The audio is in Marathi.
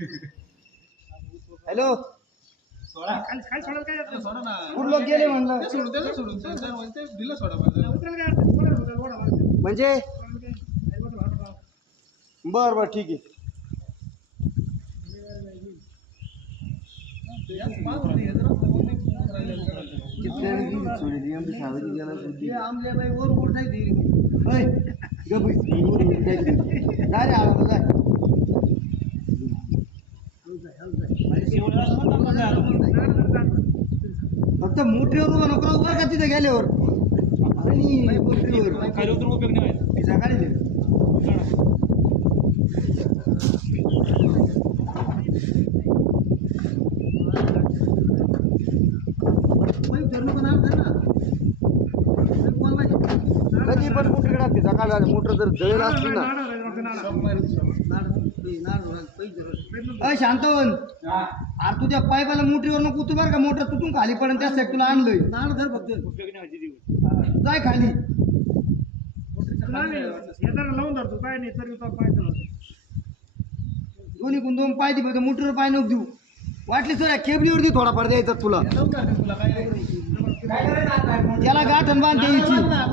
हॅलो सोडा खाली खाली सोडा काय जातं सोडा ना कुठं लोक गेले म्हणलं सोडून त्याला सोडून त्याला म्हणते दिलं सोडा उतरायला काय म्हणजे बर बर ठीक आहे आमल्या बाई वर वर फक्त मोठीवर उभा नको वर का तिथे गेल्यावर खाली उतरून उपयोग नाही व्हायचा सकाळी कधी पण मोठीकडे असते सकाळ मोटर जर जळेल असली ना शांतवन अरे तुझ्या पाईपाला मोटरीवर नको तू बरं का मोटर तुटून खाली पडेल त्यासाठी तुला आणलंय नाड धर फक्त जाय खाली लावून धरतो काय नाही तरी पाय दोन्ही कोण दोन पाय दे फक्त मोटरीवर पाय नको देऊ वाटली सर केबलीवर दे थोडाफार द्यायचा तुला त्याला गाठण बांध द्यायची